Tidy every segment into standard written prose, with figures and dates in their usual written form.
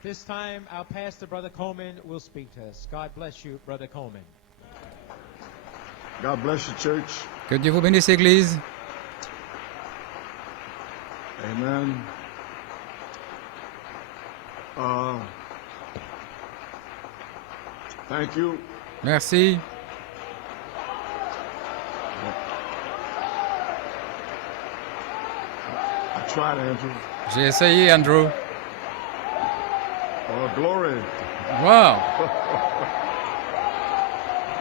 At this time, our pastor, Brother Coleman, will speak to us. God bless you, Brother Coleman. God bless you, church. Que Dieu vous bénisse, Église. Amen. Thank you. Merci. I tried, Andrew. J'ai essayé, Andrew. Oh, glory. Wow.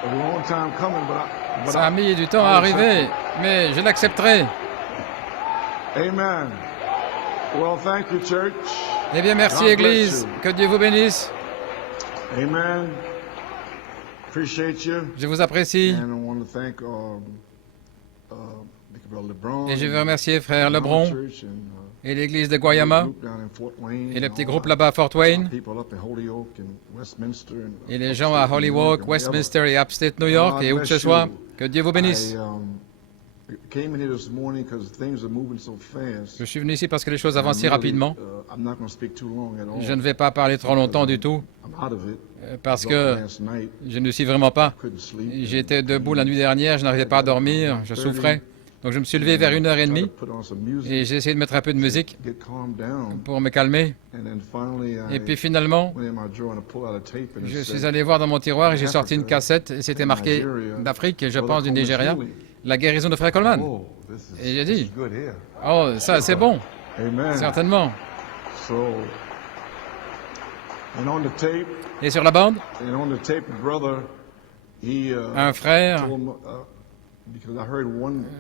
A long time coming, but Ça a mis du temps à arriver, mais je l'accepterai. Amen. Well, thank you, church. Eh bien, merci, God Église. bless you. Que Dieu vous bénisse. Amen. Appreciate you. Je vous apprécie. And I want to thank Brother LeBron. Et je veux remercier Frère Lebron Church and, et l'Église de Guayama group down in Fort Wayne et le and petit all groupe the là-bas à Fort Wayne people up in Holyoke and Westminster and et les gens à Holyoke, Westminster et Upstate New York et où que ce soit. Que Dieu vous bénisse. Came in here this morning because things are moving so fast. Je suis venu ici parce que les choses avancent si rapidement. I'm not going to speak too long at all. Je ne vais pas parler trop longtemps du tout I'm out of it. parce I was que up last night, je ne suis vraiment pas. couldn't sleep. J'étais debout la nuit dernière, je n'arrivais pas à dormir, je souffrais. Donc je me suis levé vers 1h30 Put on some music, et j'ai essayé de mettre un peu de musique get calmed down, pour me calmer. and then finally Et puis finalement, went in my drawer and I pulled out a tape and it je said, suis allé voir dans mon tiroir et j'ai sorti une cassette et c'était marqué d'Afrique, je pense du Nigeria, la guérison de Frère Coleman. "Oh, Et j'ai dit, good here." oh ça c'est bon, Amen. certainement. So, and on the tape, Et sur la bande, the brother, he un frère, told me, because I heard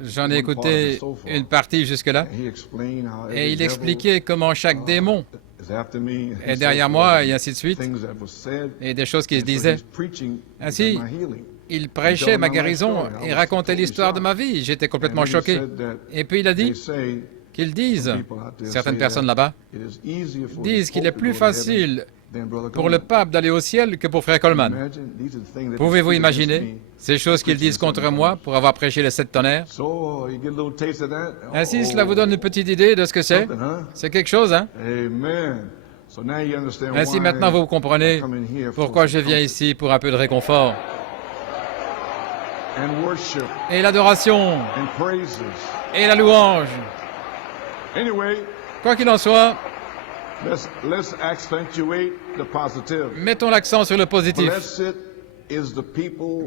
j'en ai one part of écouté it so far, une partie jusque-là, and he explained how et every il devil, expliquait comment chaque démon is after me, est and derrière so moi forth, et ainsi de suite, things that was said, et des choses qui se and so disaient. he's preaching Ainsi, my healing. il prêchait ma guérison et racontait l'histoire de ma vie. J'étais complètement choqué. Et puis il a dit qu'ils disent, certaines personnes là-bas, disent qu'il est plus facile pour le pape d'aller au ciel que pour Frère Coleman. Pouvez-vous imaginer ces choses qu'ils disent contre moi pour avoir prêché les 7 tonnerres? Ainsi, cela vous donne une petite idée de ce que c'est. C'est quelque chose, hein? Ainsi, maintenant, vous comprenez pourquoi je viens ici pour un peu de réconfort. Et l'adoration, et la louange. Quoi qu'il en soit, mettons l'accent sur le positif.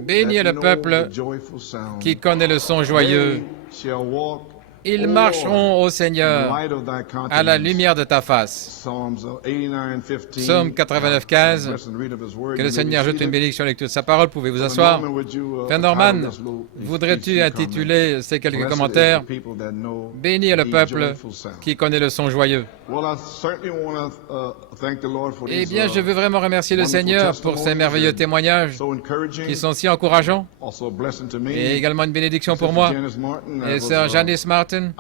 Béni est le peuple qui connaît le son joyeux. Ils marcheront au Seigneur à la lumière de ta face. Psaume 89, 15. Que le Seigneur ajoute une bénédiction à la lecture de sa parole. Pouvez vous asseoir. Frère Norman, voudrais-tu intituler ces quelques commentaires? Béni est le peuple qui connaît le son joyeux. Eh bien, je veux vraiment remercier le Seigneur pour ces merveilleux témoignages qui sont si encourageants et également une bénédiction pour moi. Et Sœur Janice Martin,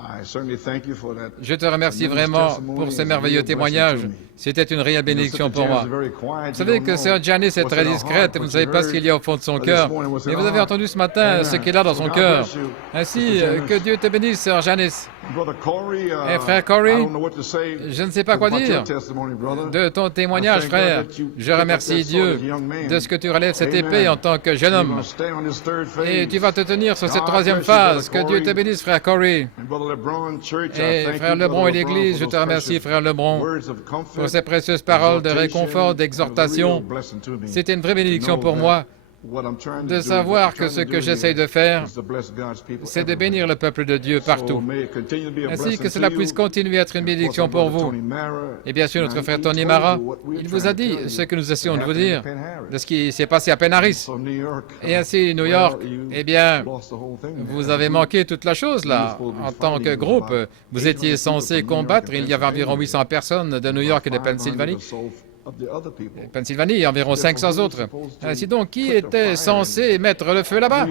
je te remercie vraiment pour ces merveilleux témoignages. C'était une réelle bénédiction pour moi. Vous savez que Sœur Janice est très discrète et vous ne savez pas ce qu'il y a au fond de son cœur. Et vous avez entendu ce matin ce qu'il a dans son cœur. Ainsi, que Dieu te bénisse, Sœur Janice. Et frère Corey, je ne sais pas quoi dire de ton témoignage, frère. Je remercie Dieu de ce que tu relèves cette épée en tant que jeune homme. Et tu vas te tenir sur cette troisième phase. Que Dieu te bénisse, frère Corey. Et frère Lebron et l'Église, je te remercie, frère Lebron, pour ces précieuses paroles de réconfort, d'exhortation. C'était une vraie bénédiction pour moi de savoir que ce que j'essaye de faire, c'est de bénir le peuple de Dieu partout. Ainsi que cela puisse continuer à être une bénédiction pour vous. Et bien sûr, notre frère Tony Mara, il vous a dit ce que nous essayons de vous dire, de ce qui s'est passé à Penn-Harris. Et ainsi, New York, eh bien, vous avez manqué toute la chose là. En tant que groupe, vous étiez censé combattre. Il y avait environ 800 personnes de New York et de Pennsylvanie. Pennsylvanie et environ 500 autres. Ainsi donc, qui était censé mettre le feu là-bas?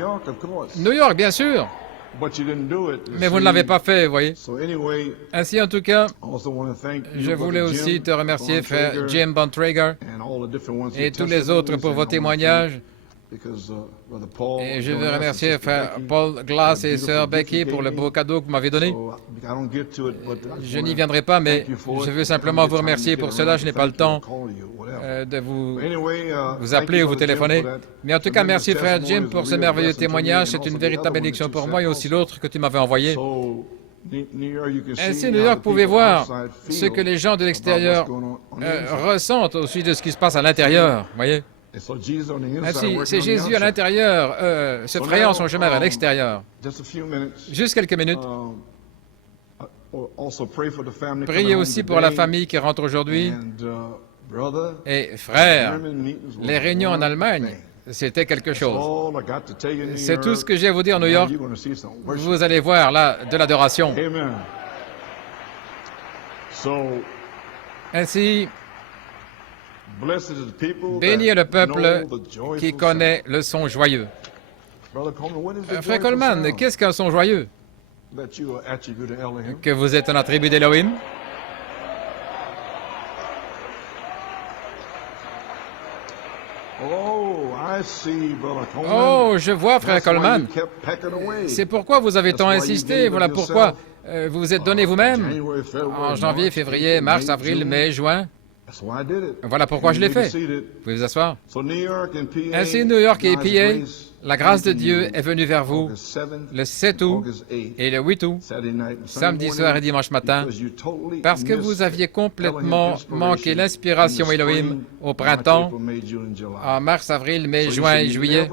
New York, bien sûr. Mais vous ne l'avez pas fait, vous voyez. Ainsi, en tout cas, je voulais aussi te remercier, frère Jim Bontrager, et tous les autres pour vos témoignages. Et je veux remercier frère Paul Glass et sœur Becky pour le beau cadeau que vous m'avez donné. Je n'y viendrai pas, mais je veux simplement vous remercier pour cela. Je n'ai pas le temps de vous appeler ou vous téléphoner. Mais en tout cas, merci frère Jim pour ce merveilleux témoignage. C'est une véritable bénédiction pour moi et aussi l'autre que tu m'avais envoyé. Ainsi, New York, vous pouvez voir ce que les gens de l'extérieur ressentent au sujet de ce qui se passe à l'intérieur. Voyez? Ainsi, c'est Jésus à l'intérieur, se frayant son chemin vers l'extérieur. Juste quelques minutes. Priez aussi pour la famille qui rentre aujourd'hui. Et frère, les réunions en Allemagne, c'était quelque chose. C'est tout ce que j'ai à vous dire, New York. Vous allez voir là de l'adoration. Ainsi, béni est le peuple qui connaît le son joyeux. Frère Coleman, qu'est-ce qu'un son joyeux? Que vous êtes un attribut d'Elohim? Oh, je vois, frère Coleman. C'est pourquoi vous avez tant insisté. Voilà pourquoi vous vous êtes donné vous-même en janvier, février, mars, avril, mai, juin. Voilà pourquoi je l'ai fait. Vous pouvez vous asseoir. Ainsi, New York et PA, la grâce de Dieu est venue vers vous le 7 août et le 8 août, samedi soir et dimanche matin, parce que vous aviez complètement manqué l'inspiration Elohim au printemps, en mars, avril, mai, juin et juillet.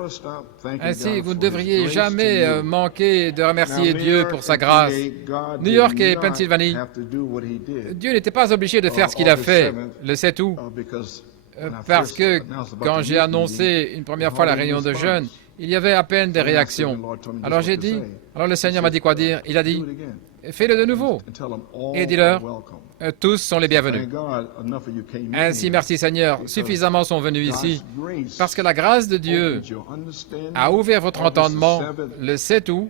Ainsi, vous ne devriez jamais manquer de remercier Dieu pour sa grâce. New York et Pennsylvanie, Dieu n'était pas obligé de faire ce qu'il a fait le 7 août, parce que quand j'ai annoncé une première fois la réunion de jeunes, il y avait à peine des réactions. Alors j'ai dit, alors le Seigneur m'a dit quoi dire? Il a dit, fais-le de nouveau et dis-leur, tous sont les bienvenus. Ainsi, merci Seigneur, suffisamment sont venus ici, parce que la grâce de Dieu a ouvert votre entendement le 7 août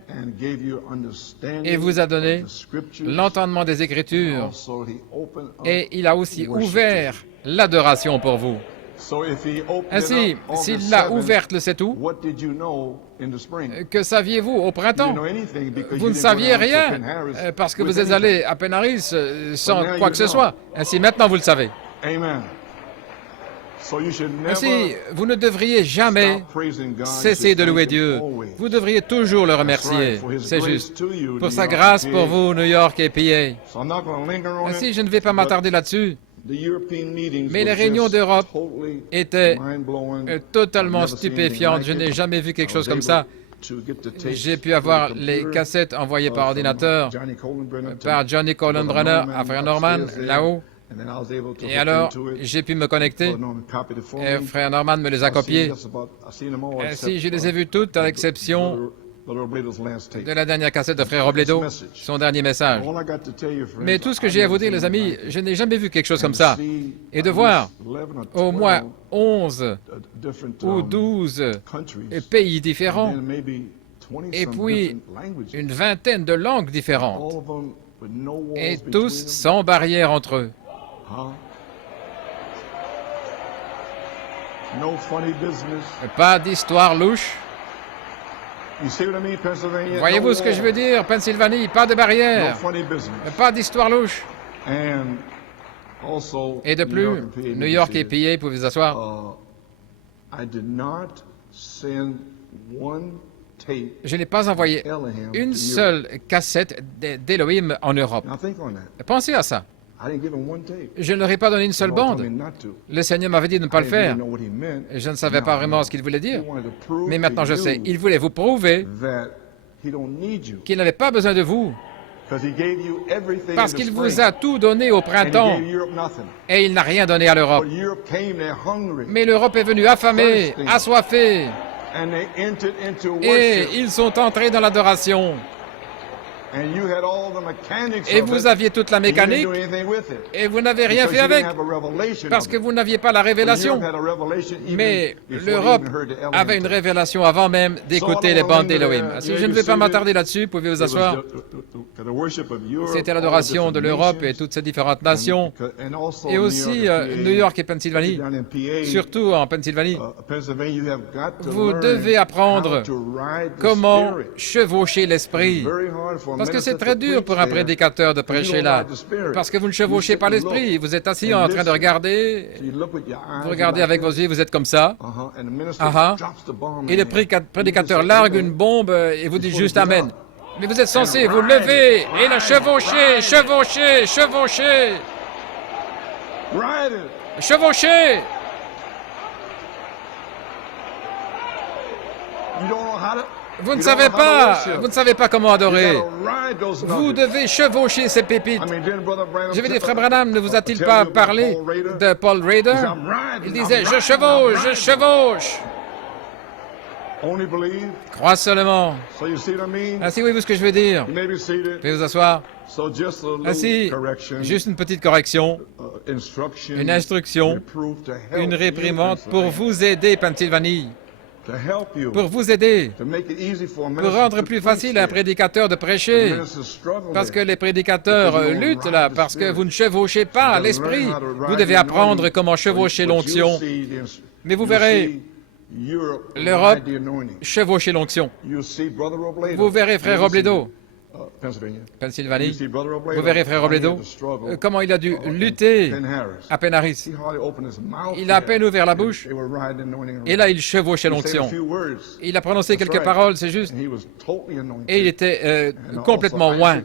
et vous a donné l'entendement des Écritures et il a aussi ouvert l'adoration pour vous. Ainsi, s'il l'a ouverte le 7 août, que saviez-vous au printemps? Vous ne saviez rien, parce que vous êtes allé à Penn-Harris sans quoi que ce soit. Ainsi, maintenant, vous le savez. Ainsi, vous ne devriez jamais cesser de louer Dieu. Vous devriez toujours le remercier. C'est juste. Pour sa grâce pour vous, New York et PA. Ainsi, je ne vais pas m'attarder là-dessus. Mais les réunions d'Europe étaient totalement stupéfiantes. Je n'ai jamais vu quelque chose comme ça. J'ai pu avoir les cassettes envoyées par ordinateur par Johnny Colin-Brenner à Frère Norman, là-haut. Et alors, j'ai pu me connecter. Et Frère Norman me les a copiées. Ainsi, je les ai vues toutes, à l'exception de la dernière cassette de Frère Robledo, son dernier message. Mais tout ce que j'ai à vous dire, les amis, je n'ai jamais vu quelque chose comme ça. Et de voir au moins 11 ou 12 pays différents, et puis une vingtaine de langues différentes, et tous sans barrière entre eux. Pas d'histoire louche. Voyez-vous ce que je veux dire, Pennsylvanie? Pas de barrière, pas d'histoire louche. Et de plus, New York et PA, vous pouvez vous asseoir. Je n'ai pas envoyé une seule cassette d'Elohim en Europe. Pensez à ça. Je ne leur ai pas donné une seule bande. Le Seigneur m'avait dit de ne pas le faire. Je ne savais pas vraiment ce qu'il voulait dire. Mais maintenant je sais. Il voulait vous prouver qu'il n'avait pas besoin de vous. Parce qu'il vous a tout donné au printemps. Et il n'a rien donné à l'Europe. Mais l'Europe est venue affamée, assoiffée. Et ils sont entrés dans l'adoration. Et vous aviez toute la mécanique et vous n'avez rien fait avec parce que vous n'aviez pas la révélation. Mais l'Europe avait une révélation avant même d'écouter les bandes d'Elohim. Je ne vais pas m'attarder là-dessus, vous pouvez vous asseoir. C'était l'adoration de l'Europe et toutes ces différentes nations, et aussi New York et Pennsylvanie, surtout en Pennsylvanie. Vous devez apprendre comment chevaucher l'esprit, parce que c'est très dur pour un prédicateur de prêcher là, parce que vous ne chevauchez pas l'esprit, vous êtes assis en train de regarder, vous regardez avec vos yeux, vous êtes comme ça, et le prédicateur largue une bombe et vous dit juste Amen. Mais vous êtes censé vous lever et la chevaucher, chevaucher, chevaucher. Chevaucher. Vous ne savez pas comment adorer. Vous devez chevaucher ces pépites. Je vais dire, Frère Branham, ne vous a-t-il pas parlé de Paul Rader? Il disait, je chevauche, je chevauche. Crois seulement. Ainsi, voyez-vous ce que je veux dire? Vous pouvez vous asseoir. Ainsi, juste une petite correction, une instruction, une réprimande pour vous aider, Pennsylvanie. Pour vous aider, pour rendre plus facile à un prédicateur de prêcher, parce que les prédicateurs luttent là, parce que vous ne chevauchez pas l'esprit. Vous devez apprendre comment chevaucher l'onction. Mais vous verrez, l'Europe chevaucher l'onction. Vous verrez Frère Robledo, Pennsylvanie. Vous verrez Frère Robledo, comment il a dû lutter à Penn Harris. Il a à peine ouvert la bouche, et là il chevauchait l'onction. Il a prononcé quelques paroles, c'est juste, et il était complètement loin.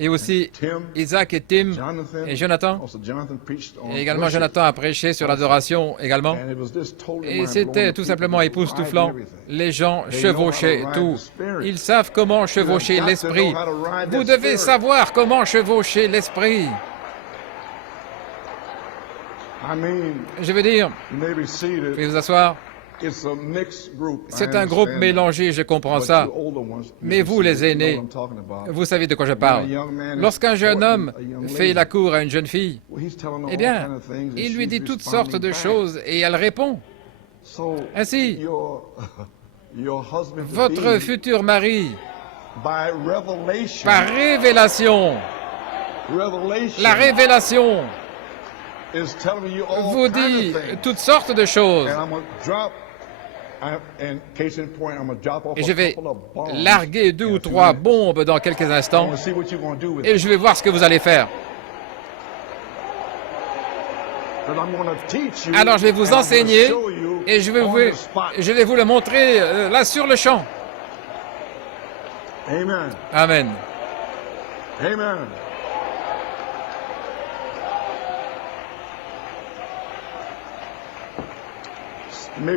Et aussi Isaac et Tim et Jonathan. Et également Jonathan a prêché sur l'adoration également. Et c'était tout simplement époustouflant. Les gens chevauchaient tout. Ils savent comment chevaucher l'esprit. Vous devez savoir comment chevaucher l'esprit. Je veux dire, vous pouvez vous asseoir. C'est un groupe mélangé, je comprends ça. Mais vous, les aînés, vous savez de quoi je parle. Lorsqu'un jeune homme fait la cour à une jeune fille, eh bien, il lui dit toutes sortes de choses et elle répond. Ainsi, votre futur mari, par révélation, la révélation, vous dit toutes sortes de choses. Et je vais larguer 2 ou 3 bombes dans quelques instants et je vais voir ce que vous allez faire. Alors je vais vous enseigner et je vais vous le montrer là sur le champ. Amen. Amen. Vous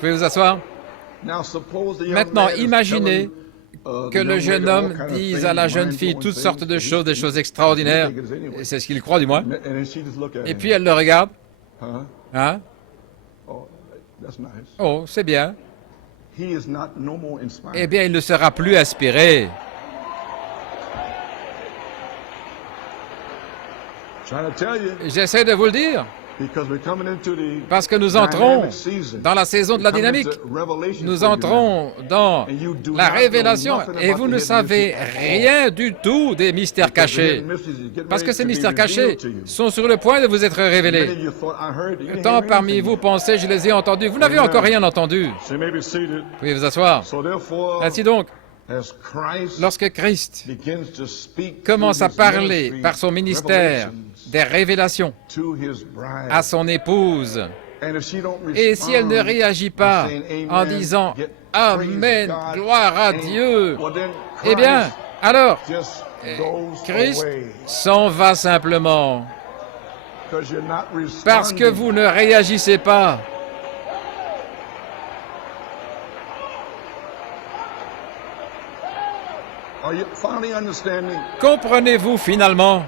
pouvez vous asseoir. Maintenant, imaginez que le jeune homme dise à la jeune fille toutes sortes de choses, des choses extraordinaires. C'est ce qu'il croit, du moins. Et puis elle le regarde. Hein? Oh, c'est bien. Eh bien, il ne sera plus inspiré. J'essaie de vous le dire. Parce que nous entrons dans la saison de la dynamique. Nous entrons dans la révélation et vous ne savez rien du tout des mystères cachés. Parce que ces mystères cachés sont sur le point de vous être révélés. Tant parmi vous pensez, je les ai entendus. Vous n'avez encore rien entendu. Vous pouvez vous asseoir. Ainsi donc, lorsque Christ commence à parler par son ministère des révélations à son épouse, et si elle ne réagit pas en disant « Amen, gloire à Dieu », eh bien, alors, Christ s'en va simplement, parce que vous ne réagissez pas. Comprenez-vous finalement?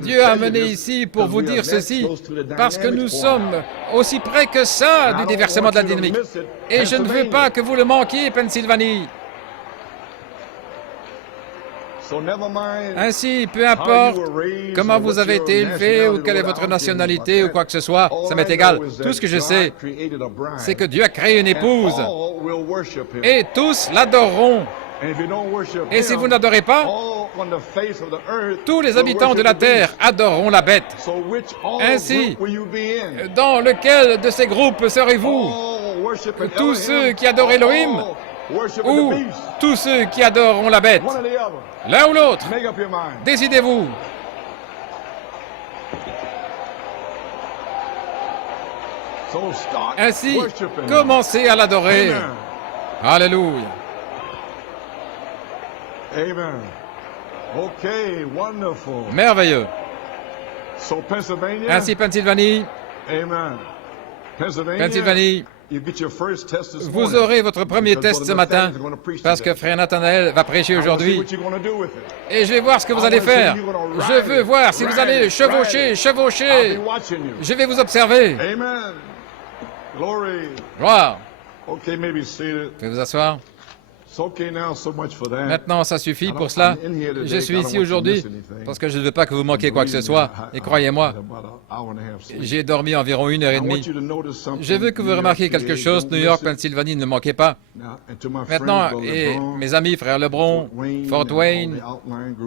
Dieu a amené ici pour vous dire ceci, parce que nous sommes aussi près que ça du déversement de la dynamique. Et je ne veux pas que vous le manquiez, Pennsylvanie. Ainsi, peu importe comment vous avez été élevé ou quelle est votre nationalité ou quoi que ce soit, ça m'est égal. Tout ce que je sais, c'est que Dieu a créé une épouse et tous l'adoreront. Et si vous n'adorez pas, tous les habitants de la terre adoreront la bête. Ainsi, dans lequel de ces groupes serez-vous? Tous ceux qui adorent Elohim ou tous ceux qui adoreront la bête? L'un ou l'autre. Décidez-vous. Ainsi, commencez à l'adorer. Alléluia. Amen. Okay, wonderful. Merveilleux. So Pennsylvania. Ainsi, Pennsylvanie. Amen. Pennsylvanie. Vous aurez votre premier test ce matin parce que Frère Nathanaël va prêcher aujourd'hui. Et je vais voir ce que vous allez faire. Je veux voir si vous allez chevaucher. Je vais vous observer. Gloire. Vous pouvez vous asseoir. Maintenant, ça suffit pour cela. Je suis ici aujourd'hui parce que je ne veux pas que vous manquiez quoi que ce soit. Et croyez-moi, j'ai dormi environ 1h30. Je veux que vous remarquiez quelque chose. New York, Pennsylvanie, ne manquez pas. Maintenant, et mes amis, frère Lebron, Fort Wayne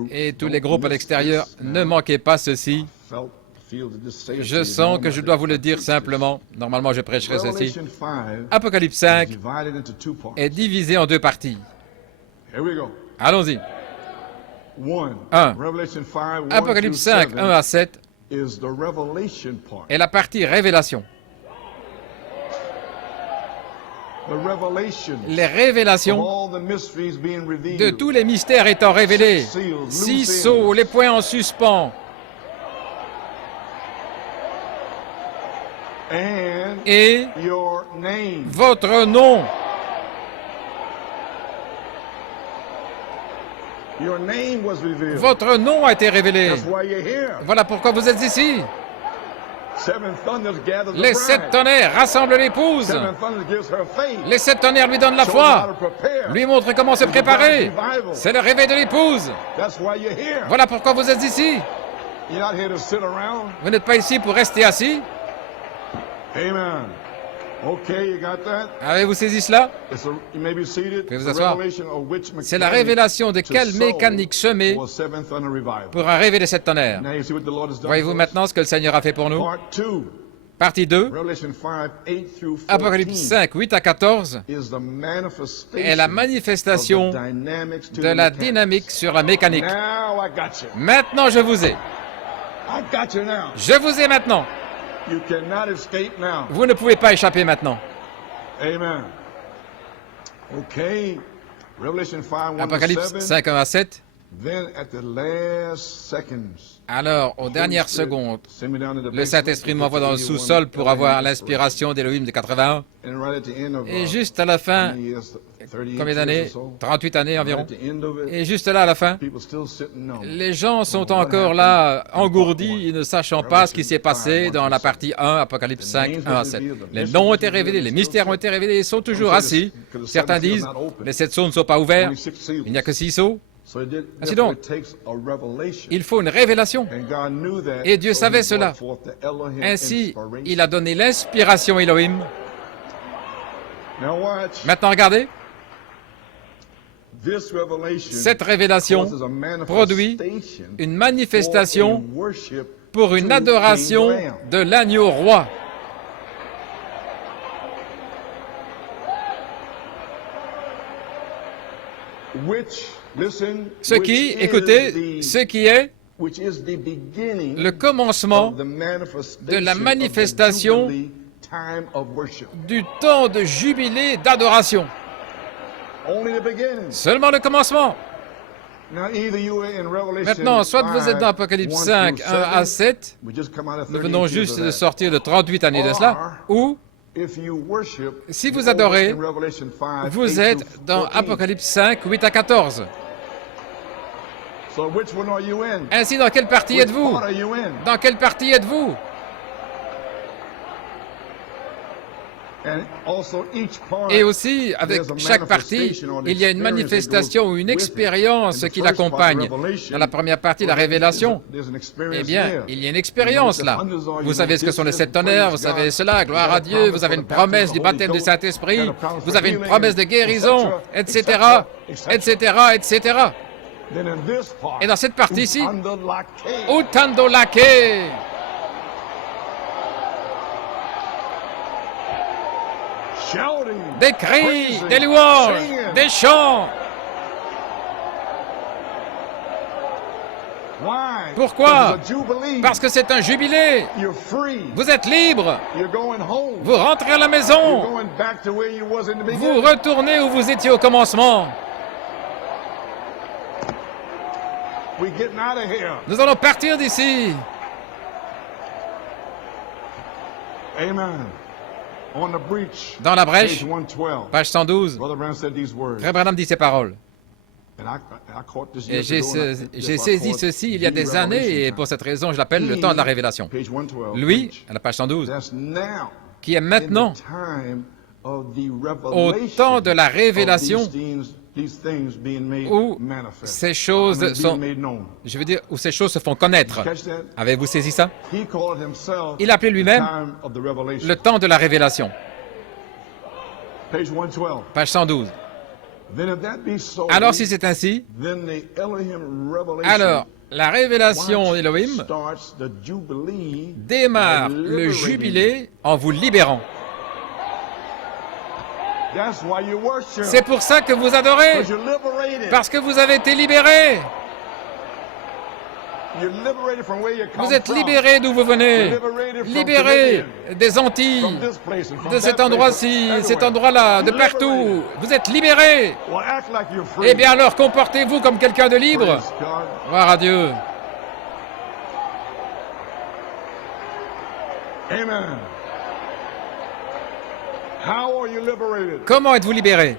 et tous les groupes à l'extérieur, ne manquez pas ceci. Je sens que je dois vous le dire simplement. Normalement, je prêcherai ceci. Apocalypse 5 est divisé en deux parties. Allons-y. 1. Apocalypse 5, 1 à 7 est la partie révélation. Les révélations de tous les mystères étant révélés. 6 sceaux, les points en suspens. Et votre nom. Votre nom a été révélé. Voilà pourquoi vous êtes ici. Les 7 tonnerres rassemblent l'épouse. Les 7 tonnerres lui donnent la foi. Lui montrent comment se préparer. C'est le réveil de l'épouse. Voilà pourquoi vous êtes ici. Vous n'êtes pas ici pour rester assis. Amen. Okay, you got that? Avez-vous saisi cela? You may be seated. Pouvez vous asseoir. C'est la révélation de quelle mécanique semer pour un réveil de 7 tonnerres. Voyez-vous maintenant ce que le Seigneur a fait pour nous? Partie 2, Apocalypse 5, 8 à 14, est la manifestation de la dynamique sur la mécanique. Maintenant, je vous ai. Je vous ai maintenant. Vous ne pouvez pas échapper maintenant. Amen. Apocalypse 5, 1 à 7. Alors, aux dernières secondes, le Saint-Esprit m'envoie dans le sous-sol pour avoir l'inspiration d'Élohim de 81. Et juste à la fin, combien d'années? 38 années environ. Et juste là, à la fin, les gens sont encore là, engourdis, ne sachant pas ce qui s'est passé dans la partie 1, Apocalypse 5, 1 à 7. Les noms ont été révélés, les mystères ont été révélés, ils sont toujours assis. Certains disent, les 7 sceaux ne sont pas ouverts, il n'y a que 6 sceaux. Ainsi donc, il faut une révélation. Et Dieu savait cela. Ainsi, il a donné l'inspiration Elohim. Maintenant, regardez. Cette révélation produit une manifestation pour une adoration de l'agneau roi. Ce qui, écoutez, ce qui est le commencement de la manifestation du temps de jubilé d'adoration. Seulement le commencement. Maintenant, soit vous êtes dans Apocalypse 5, 1 à 7, nous venons juste de sortir de 38 années de cela, ou si vous adorez, vous êtes dans Apocalypse 5, 8 à 14. Ainsi, dans quelle partie êtes-vous? Dans quelle partie êtes-vous? Et aussi, avec chaque partie, il y a une manifestation ou une expérience qui l'accompagne. Dans la première partie, la révélation, eh bien, il y a une expérience là. Vous savez ce que sont les 7 tonnerres, vous savez cela, gloire à Dieu, vous avez une promesse du baptême du Saint-Esprit, vous avez une promesse de guérison, etc., etc., etc. Et dans cette partie-ci, Utando Lake, des cris, des louanges, des chants. Pourquoi? Parce que c'est un jubilé. Vous êtes libre. Vous rentrez à la maison. Vous retournez où vous étiez au commencement. Nous allons partir d'ici. Amen. Dans la brèche, page 112, Frère Branham dit ces paroles. Et j'ai saisi ceci il y a des années, et pour cette raison, je l'appelle le temps de la révélation. Lui, à la page 112, qui est maintenant au temps de la révélation, où ces choses sont, je veux dire, où ces choses se font connaître. Avez-vous saisi ça? Il appelait lui-même le temps de la révélation. Page 112. Alors si c'est ainsi, alors la révélation d'Élohim démarre le jubilé en vous libérant. C'est pour ça que vous adorez, parce que vous avez été libérés. Vous êtes libérés d'où vous venez, libérés des Antilles, de cet endroit-ci, cet endroit-là, de partout. Vous êtes libérés. Eh bien alors, comportez-vous comme quelqu'un de libre. Gloire à Dieu. Amen. Comment êtes-vous libérés?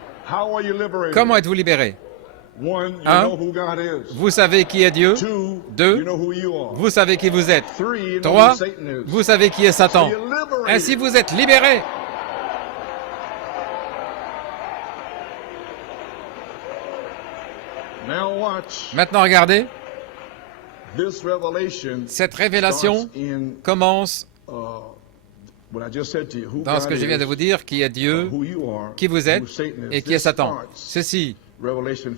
Comment êtes-vous libérés? 1. Vous savez qui est Dieu. 2. Vous savez qui vous êtes. 3. Vous savez qui est Satan. Ainsi vous êtes libérés. Maintenant regardez. Cette révélation commence dans ce que je viens de vous dire, qui est Dieu, qui vous êtes et qui est Satan. Ceci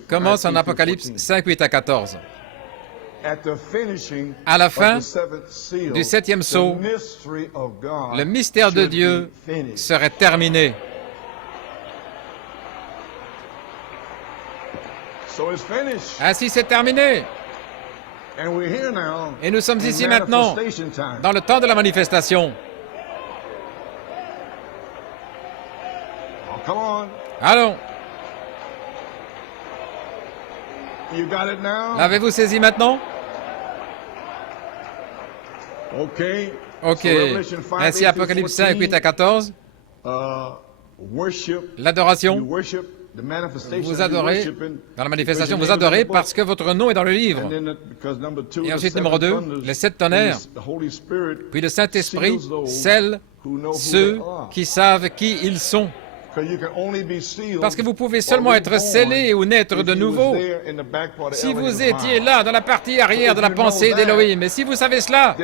commence en Apocalypse 5, 8 à 14. À la fin du 7e sceau, le mystère de Dieu serait terminé. Ainsi c'est terminé. Et nous sommes ici maintenant, dans le temps de la manifestation. Allons. L'avez-vous saisi maintenant? Ok. Ainsi, Apocalypse 5, 8 à 14. L'adoration. Vous adorez, dans la manifestation, vous adorez parce que votre nom est dans le livre. Et ensuite, numéro 2, les 7 tonnerres. Puis le Saint-Esprit scelle ceux qui savent qui ils sont. Parce que vous pouvez seulement être scellé ou naître de nouveau si vous étiez là, dans la partie arrière de la pensée d'Élohim. Et si vous savez cela,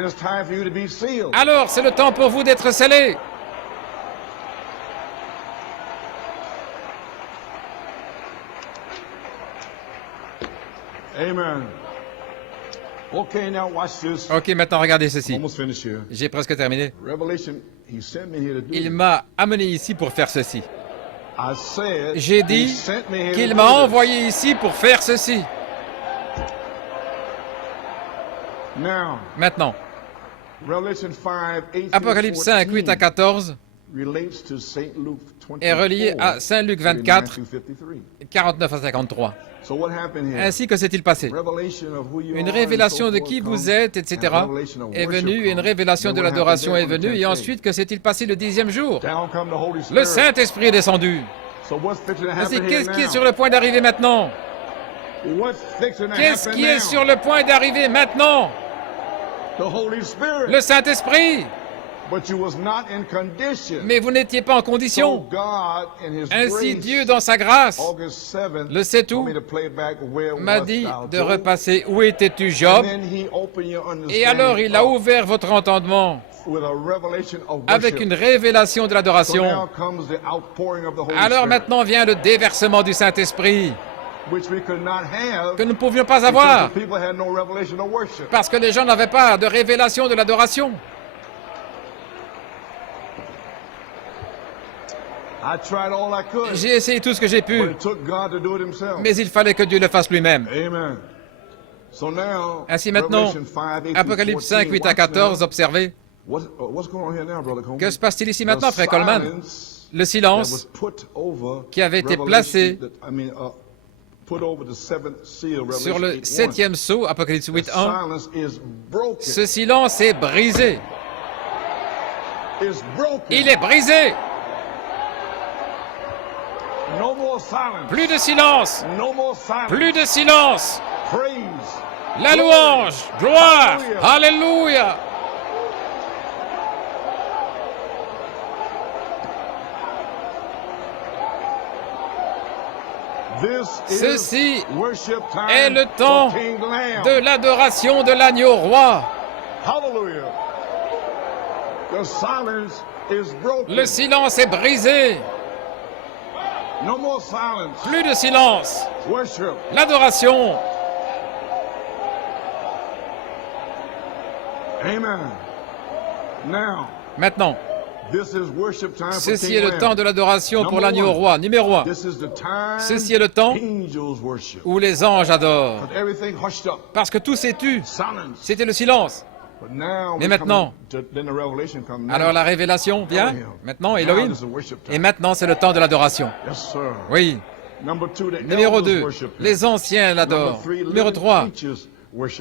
alors c'est le temps pour vous d'être scellé. Amen. Ok, maintenant regardez ceci. J'ai presque terminé. Il m'a amené ici pour faire ceci. J'ai dit qu'il m'a envoyé ici pour faire ceci. Maintenant, Apocalypse 5, 8 à 14 est relié à Saint Luc 24, 49 à 53. Ainsi, que s'est-il passé? Une révélation de qui vous êtes, etc. est venue, et une révélation de l'adoration est venue, et ensuite, que s'est-il passé le 10e jour? Le Saint-Esprit est descendu. Ainsi, qu'est-ce qui est sur le point d'arriver maintenant? Qu'est-ce qui est sur le point d'arriver maintenant? Le Saint-Esprit. Mais vous n'étiez pas en condition. Ainsi, Dieu, dans sa grâce, le 7 août, m'a dit de repasser « Où étais-tu, Job ?» Et alors, il a ouvert votre entendement avec une révélation de l'adoration. Alors maintenant vient le déversement du Saint-Esprit, que nous ne pouvions pas avoir, parce que les gens n'avaient pas de révélation de l'adoration. J'ai essayé tout ce que j'ai pu, mais il fallait que Dieu le fasse lui-même. Ainsi maintenant, Apocalypse 5, 8 à 14, observez. Que se passe-t-il ici maintenant, frère Coleman? Le silence qui avait été placé sur le 7e sceau, Apocalypse 8, 1, ce silence est brisé. Il est brisé. Plus de silence. Plus de silence. La louange. Gloire. Alléluia. Ceci est le temps de l'adoration de l'agneau roi. Le silence est brisé. Plus de silence. L'adoration. Maintenant, ceci est le temps de l'adoration pour l'agneau roi. Numéro 1. Ceci est le temps où les anges adorent. Parce que tout s'est tu. C'était le silence. Mais maintenant, alors la révélation vient. Maintenant, Elohim. Et maintenant, c'est le temps de l'adoration. Oui. Numéro 2. Les anciens l'adorent. Numéro 3.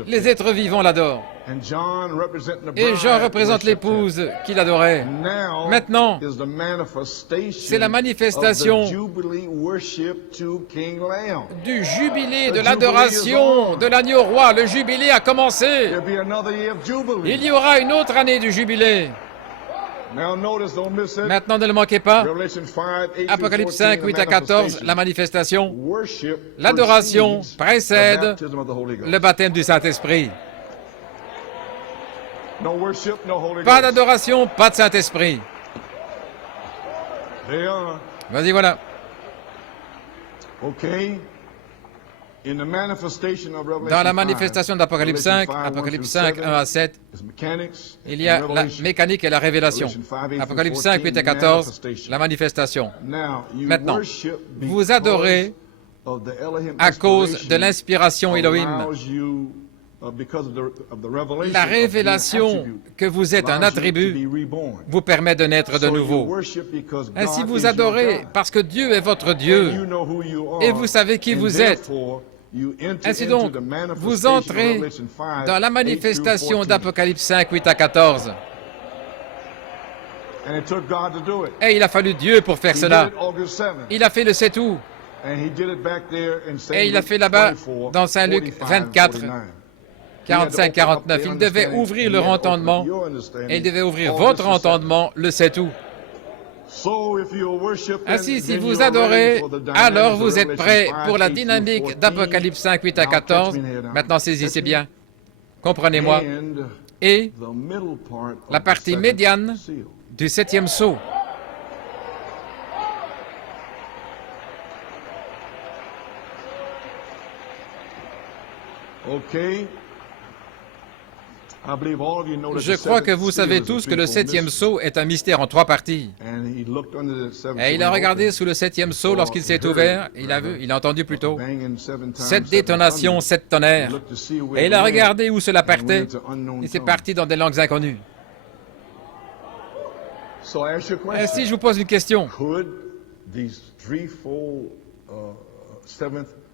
Les êtres vivants l'adorent. Et Jean représente l'épouse qu'il adorait. Maintenant, c'est la manifestation du jubilé, de l'adoration de l'agneau roi. Le jubilé a commencé. Il y aura une autre année du jubilé. Maintenant, ne le manquez pas. Apocalypse 5, 8 à 14, la manifestation. L'adoration précède le baptême du Saint-Esprit. Pas d'adoration, pas de Saint-Esprit. Vas-y, voilà. Dans la manifestation d'Apocalypse 5, Apocalypse 5, 1 à 7, il y a la mécanique et la révélation. Apocalypse 5, 8 à 14, la manifestation. Maintenant, vous adorez à cause de l'inspiration Elohim. La révélation que vous êtes un attribut vous permet de naître de nouveau. Ainsi vous adorez parce que Dieu est votre Dieu et vous savez qui vous êtes. Ainsi donc, vous entrez dans la manifestation d'Apocalypse 5, 8 à 14. Et il a fallu Dieu pour faire cela. Il a fait le 7 août. Et il a fait là-bas dans Saint-Luc 24. 45-49, il devait ouvrir leur entendement et il devait ouvrir votre entendement le 7 août. Ainsi, si vous adorez, alors vous êtes prêts pour la dynamique d'Apocalypse 5, 8 à 14. Maintenant, saisissez bien. Comprenez-moi. Et la partie médiane du 7e sceau. Je crois que vous savez tous que le 7e sceau est un mystère en 3 parties. Et il a regardé sous le 7e sceau lorsqu'il s'est ouvert, il a entendu plutôt 7 détonations, 7 tonnerres. Et il a regardé où cela partait, et c'est parti dans des langues inconnues. Si je vous pose une question,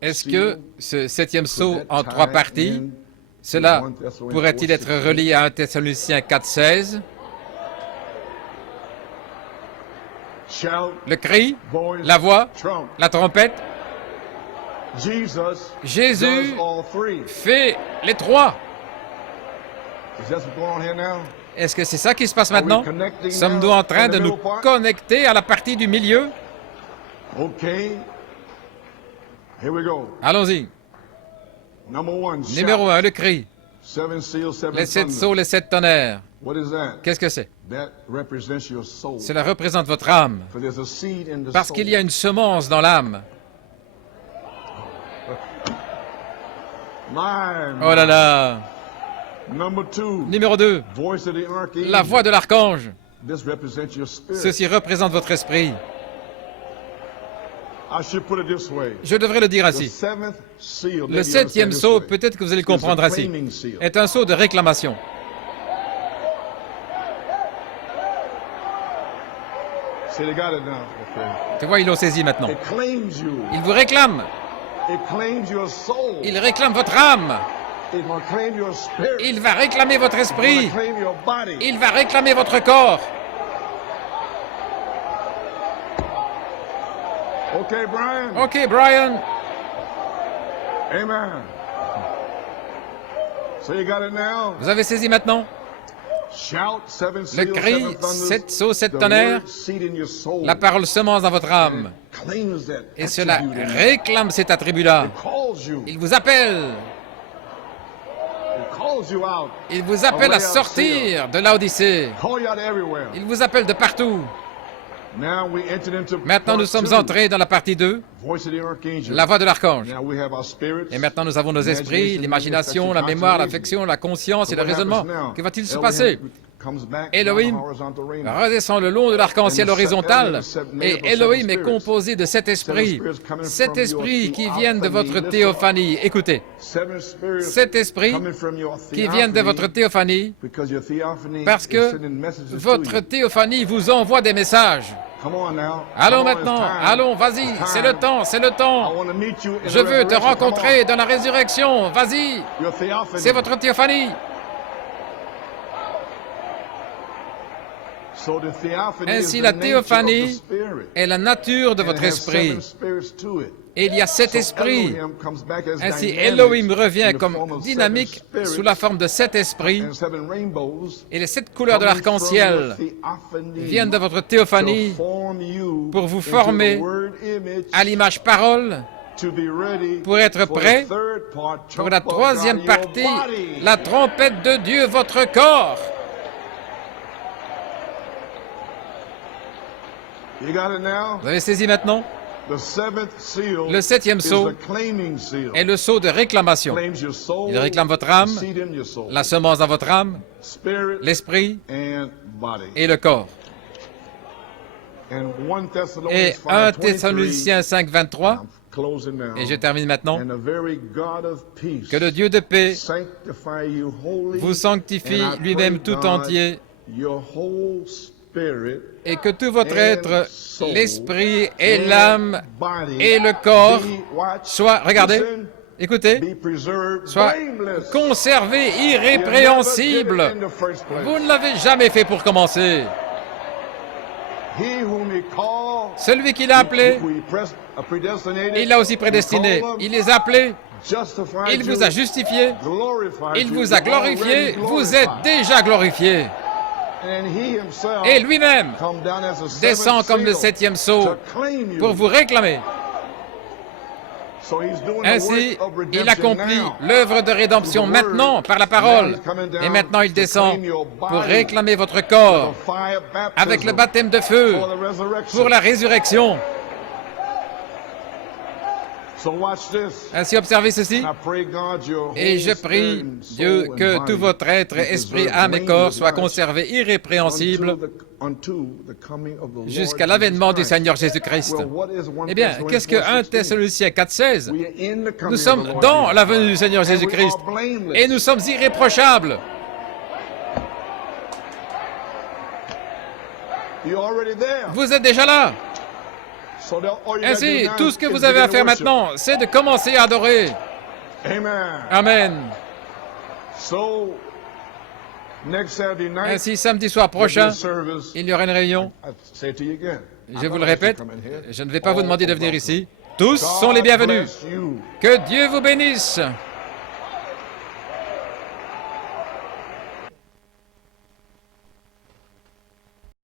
est-ce que ce 7e sceau en 3 parties, cela pourrait-il être relié à 1 Thessaloniciens 4,16? Le cri, la voix, la trompette. Jésus fait les 3. Est-ce que c'est ça qui se passe maintenant? Sommes-nous en train de nous connecter à la partie du milieu? Allons-y. Numéro 1, le cri. Les 7 sceaux, les 7 tonnerres. Qu'est-ce que c'est? Cela représente votre âme. Parce qu'il y a une semence dans l'âme. Oh là là! Numéro 2, la voix de l'archange. Ceci représente votre esprit. Je devrais le dire ainsi. Le 7e sceau, peut-être que vous allez le comprendre ainsi, est un sceau de réclamation. Tu vois, ils l'ont saisi maintenant. Il vous réclame. Il réclame votre âme. Il va réclamer votre esprit. Il va réclamer votre corps. OK, Brian. Amen. Vous avez saisi maintenant? Le cri, 7 sceaux, 7 tonnerres, la parole semence dans votre âme. Et cela réclame cet attribut-là. Il vous appelle. Il vous appelle à sortir de l'Odyssée. Il vous appelle de partout. Maintenant, nous sommes entrés dans la partie 2, la voix de l'archange. Et maintenant, nous avons nos esprits, l'imagination, la mémoire, l'affection, la conscience et le raisonnement. Que va-t-il se passer? Elohim redescend le long de l'arc-en-ciel horizontal et Elohim est composé de 7 esprits. 7 esprits qui viennent de votre théophanie. Écoutez, 7 esprits qui viennent de votre théophanie parce que votre théophanie vous envoie des messages. Allons maintenant, allons, vas-y, c'est le temps, c'est le temps. Je veux te rencontrer dans la résurrection, vas-y, c'est votre théophanie. Ainsi, la théophanie est la nature de votre esprit. Et il y a 7 esprits. Ainsi, Elohim revient comme dynamique sous la forme de 7 esprits. Et les 7 couleurs de l'arc-en-ciel viennent de votre théophanie pour vous former à l'image parole, pour être prêt pour la 3e partie, la trompette de Dieu, votre corps. Vous avez saisi maintenant? Le 7e sceau est le sceau de réclamation. Il réclame votre âme, la semence dans votre âme, l'esprit et le corps. Et 1 Thessaloniciens 5, 23, et je termine maintenant, que le Dieu de paix vous sanctifie lui-même tout entier, et que tout votre être, l'esprit et l'âme et le corps soient, regardez, écoutez, soient conservés irrépréhensibles. Vous ne l'avez jamais fait pour commencer. Celui qui l'a appelé, il l'a aussi prédestiné. Il les a appelés, il vous a justifié, il vous a glorifié, vous êtes déjà glorifié. Et lui-même descend comme le 7e sceau pour vous réclamer. Ainsi, il accomplit l'œuvre de rédemption maintenant par la parole. Et maintenant, il descend pour réclamer votre corps avec le baptême de feu pour la résurrection. Ainsi, observez ceci. Et je prie, Dieu, que tout votre être, esprit, âme et corps soient conservés irrépréhensibles jusqu'à l'avènement du Seigneur Jésus-Christ. Eh bien, qu'est-ce que 1 Thessaloniciens 4,16? Nous sommes dans la venue du Seigneur Jésus-Christ et nous sommes irréprochables. Vous êtes déjà là. Ainsi, tout ce que vous avez à faire maintenant, c'est de commencer à adorer. Amen. Ainsi, samedi soir prochain, il y aura une réunion. Je vous le répète, je ne vais pas vous demander de venir ici. Tous sont les bienvenus. Que Dieu vous bénisse.